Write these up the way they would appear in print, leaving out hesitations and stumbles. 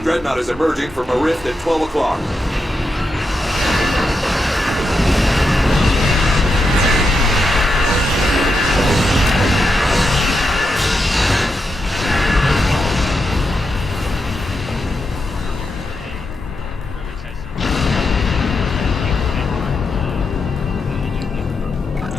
The dreadnought is emerging from a rift at 12 o'clock.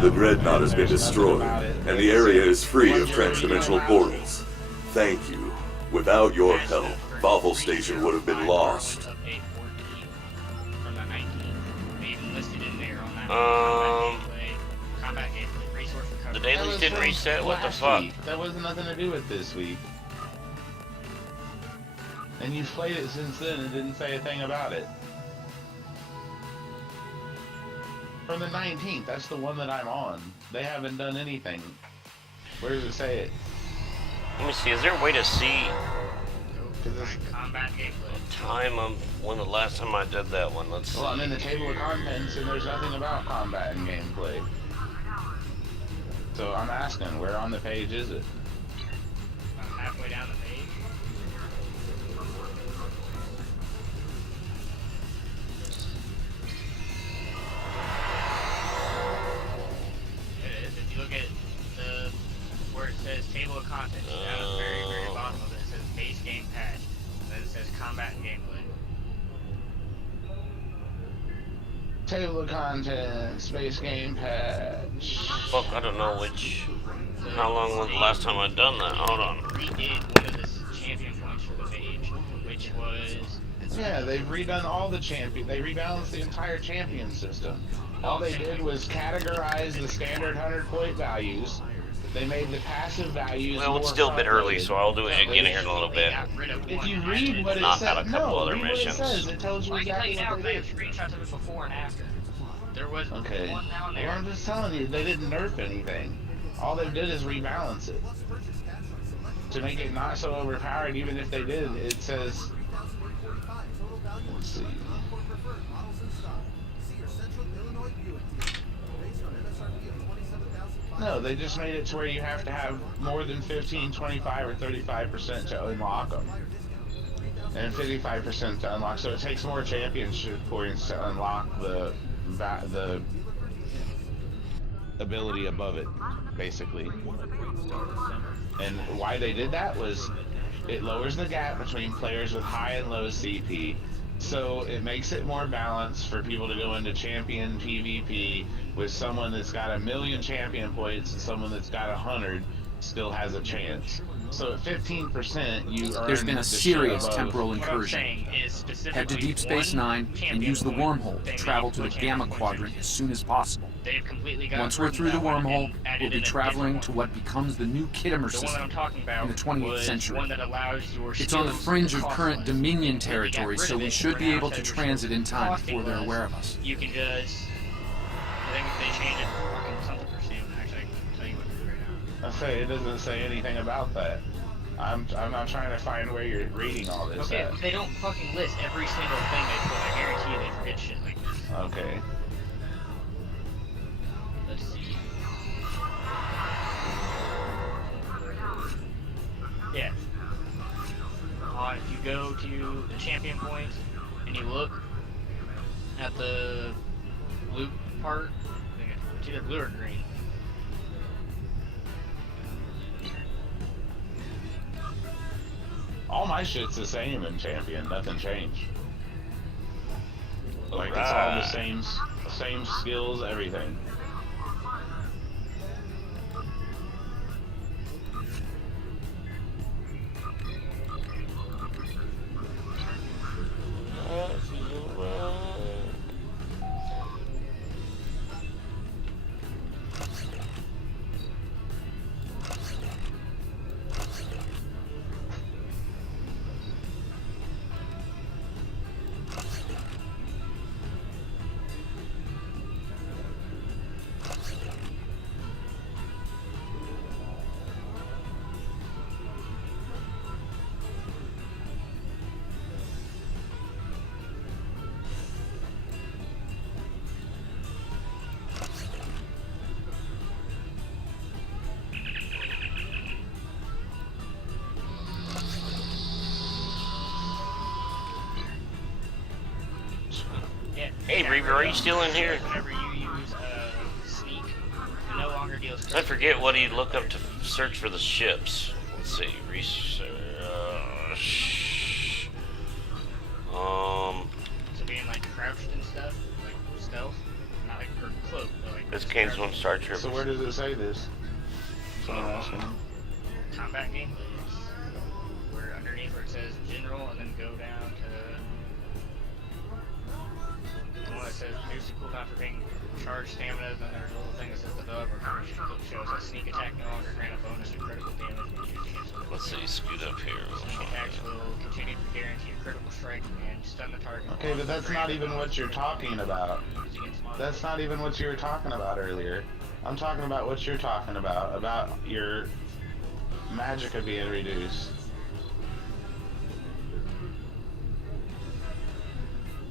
The dreadnought has been destroyed, and the area is free of transdimensional portals. Thank you. Without your help, Valvel Station would have been lost. The dailies didn't reset? What the fuck? That wasn't nothing to do with this week. And you've played it since then and didn't say a thing about it. From the 19th, that's the one that I'm on. They haven't done anything. Where does it say it? Let me see, is there a way to see combat gameplay. time of when the last time I did that one? Let's see. Well, I'm in the table of contents and there's nothing about combat and gameplay. So I'm asking, where on the page is it? I'm halfway down the page. It is. If you look at the where it says table of contents, down at the very, very bottom of it, it says base game patch. And then it says combat and gameplay. Table of contents, space game patch. Fuck, I don't know which. How long was the last time I'd done that? Hold on. Redid one of the champion points for the page, which was. Yeah, they've redone all the champion. They rebalanced the entire champion system. All they did was categorize the standard 100-point values. They made the passive values. Well, it's still a bit early, so I'll do it again here in a little bit. If you read what it Knock says, out a couple other missions. It tells you Well, I can tell exactly you now what because I they have did. screenshots of it before and after. There was Okay. one down Well, there. I'm just telling you, they didn't nerf anything. All they did is rebalance it to make it not so overpowered. Even if they did, it says. Let's see. No, they just made it to where you have to have more than 15, 25, or 35% to unlock them. And 55% to unlock. So it takes more championship points to unlock the ability above it, basically. And why they did that was it lowers the gap between players with high and low CP. So it makes it more balanced for people to go into champion PvP with someone that's got 1,000,000 champion points and someone that's got 100 still has a chance. So at 15%, you earn. There's been a the serious shit above. temporal What I'm incursion. saying is specifically Head to Deep Space Nine and use the wormhole to travel to the Gamma Quadrant as soon as possible. They've completely got Once we're through the wormhole, added we'll be in a traveling different to one. what becomes the new Kittimer The one that system. I'm talking about in the 20th was century. one that allows your It's on the skills fringe to of cost current less. Dominion If you territory, got rid so of we it, should for be now, able so to your transit in time costing before they're less, aware of us. You can just. I think if they change it to fucking something for Sam, actually, I can tell you what to do right now. I say it doesn't say anything about that. I'm not trying to find where you're reading all this Okay, at. they don't fucking list every single thing they put. I guarantee you they forget shit like this. Okay. Let's see. Yeah. If you go to the champion points and you look at the blue part, it's either blue or green. All my shit's the same in Champion. Nothing changed. Like it's all the same skills, everything. Reaver, are you still in here? Whenever you use sneak, it no longer deals. I forget what he looked up to search for the ships. Let's see, research. So being like crouched and stuff, like stealth, not like or cloak, but like. This game's on Star Trek. So where does it say this? Combat game. Where underneath where it says general, and then go down to the one that says reduce the cooldown for being charged stamina. Then there's a little thing that says develop or counter shows that sneak attack no longer grant a bonus to critical damage when used against them. Let's see, scoot up here. Sneak attacks will continue to guarantee a critical strike and stun the target. Okay, but that's not even what you're talking about. That's not even what you were talking about earlier. I'm talking about what you're talking about your magicka being reduced.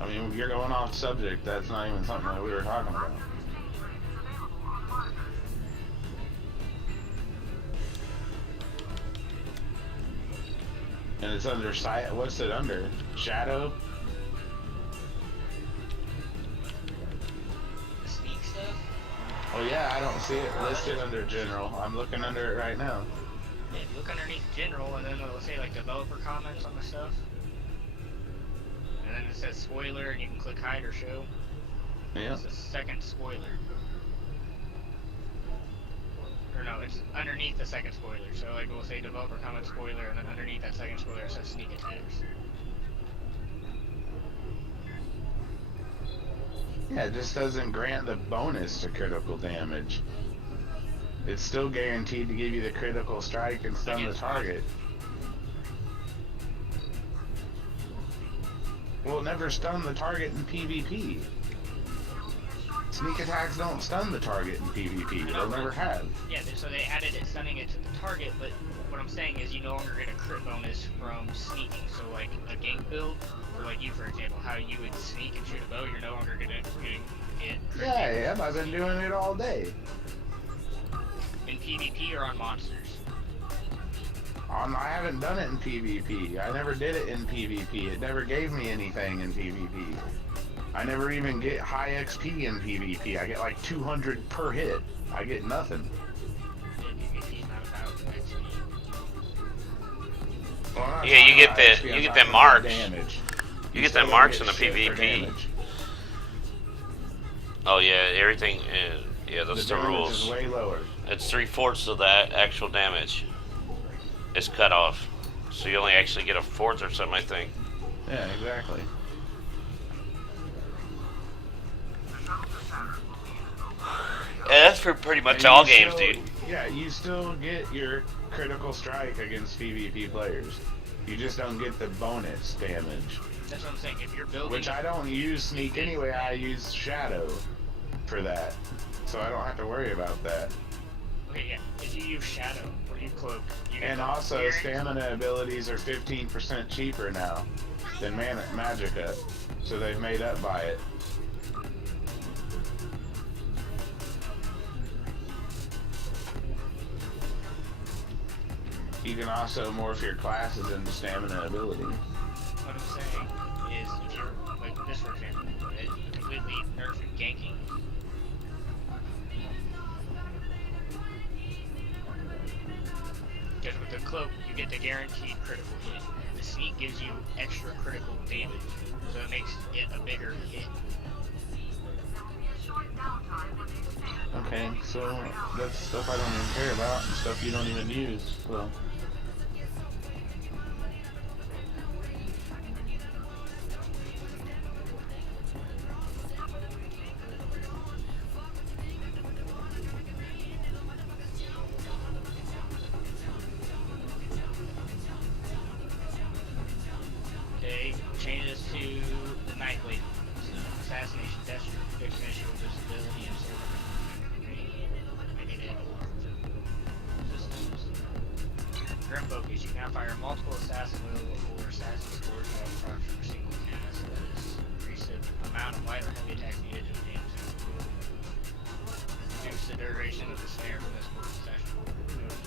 I mean, you're going off subject. That's not even something that we were talking about. And it's under sight. What's it under? Shadow? Sneak stuff? Oh yeah, I don't see it listed under general. I'm looking under it right now. Yeah, look underneath general, and then it'll say like developer comments on the stuff. And then it says spoiler, and you can click hide or show. Yeah. It's the second spoiler. Or no, it's underneath the second spoiler. So like we'll say developer comment spoiler, and then underneath that second spoiler it says sneak attacks. Yeah, it just doesn't grant the bonus to critical damage. It's still guaranteed to give you the critical strike and stun the target. Well, it never stun the target in PvP. Sneak attacks don't stun the target in PvP. They'll never have. Yeah, so they added it stunning it to the target, but what I'm saying is you no longer get a crit bonus from sneaking. So like a gank build, or like you for example, how you would sneak and shoot a bow, you're no longer gonna get crit Yeah, I've been doing it all day. in PvP or on monsters. I haven't done it in PvP. I never did it in PvP. It never gave me anything in PvP. I never even get high XP in PvP. I get like 200 per hit. I get nothing. Well, Yeah, you get XP, you I'm get talking them about marks. damage. You get still them don't marks get in the shit for PvP. damage. Oh yeah, everything. Yeah, that's the damage rules. is way lower. It's 3/4 of that actual damage. It's cut off, so you only actually get a fourth or something, I think. Yeah, exactly. Yeah, that's for pretty much And all you games, still- dude. Yeah, you still get your critical strike against PvP players. You just don't get the bonus damage. That's what I'm saying. If you're building, Which I don't use sneak anyway, I use shadow for that. So I don't have to worry about that. okay, yeah. If you use shadow or you cloak, you get And the also guarantee- stamina abilities are 15% cheaper now than magicka. So they've made up by it. You can also morph your classes into stamina ability. What I'm saying is, if you're like this, for example, it completely nerfed ganking. Because with the cloak, you get the guaranteed critical hit. The sneak gives you extra critical damage, so it makes it a bigger hit. Okay, so that's stuff I don't even care about and stuff you don't even use. So. Okay, change this to the Nightblade. So, assassination, death, fixation, visibility, and so on. Make it Grim Focus. You can now fire multiple assassin will or assassin scores while approach for a single cast. That is increase the amount of light or heavy attacks needed to damage. Reduce the duration of the snare for this one session.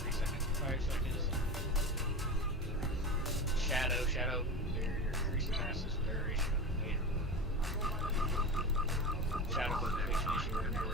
3 seconds, 5 seconds. Shadow. Increase the fastest duration of the meter. shadow fluctuation issue with the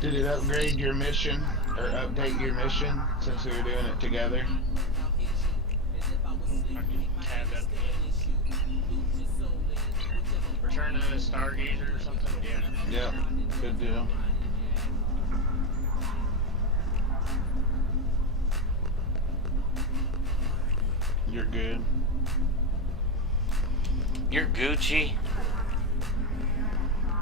Did it upgrade your mission or update your mission since we were doing it together? tab up. Return to the Stargazer or something? Yeah. Yep, good deal. You're good. You're Gucci.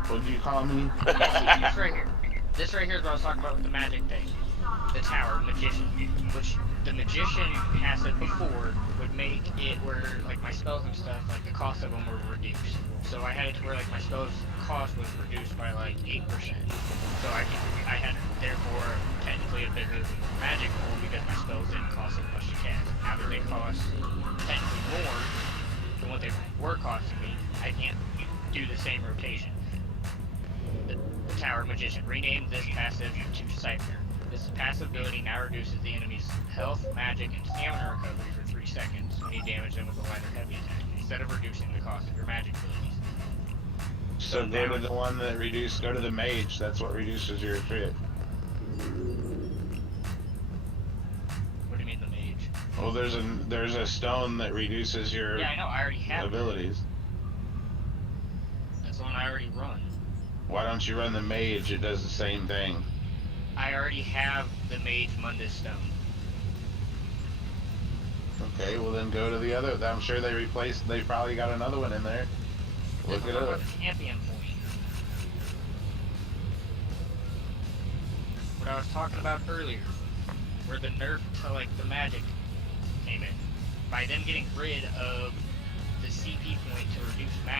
What did you call me? This right here. This right here is what I was talking about with the magic thing. The tower, magician. Which the magician passive before would make it where like my spells and stuff, like the cost of them were reduced. So I had it to where like my spells cost was reduced by like 8%. So I had therefore technically a bigger magic pool because my spells didn't cost as much to cast. Now that they cost technically more than what they were costing me, I can't do the same rotation. The Tower Magician. Rename this passive to Cypher. This passive ability now reduces the enemy's health, magic, and stamina recovery for 3 seconds when you damage them with a light or heavy attack, instead of reducing the cost of your magic abilities. So go to the one that go to the mage, that's what reduces your crit. What do you mean the mage? Well, there's a stone that reduces your Yeah, I know, I already have abilities. That's the one I already run. Why don't you run the mage? It does the same thing. I already have the Mage Mundus Stone. Okay, well then go to the other. I'm sure they probably got another one in there. Look it up. Champion point. What I was talking about earlier, where the nerf to like the magic came in. By them getting rid of the CP point to reduce magic.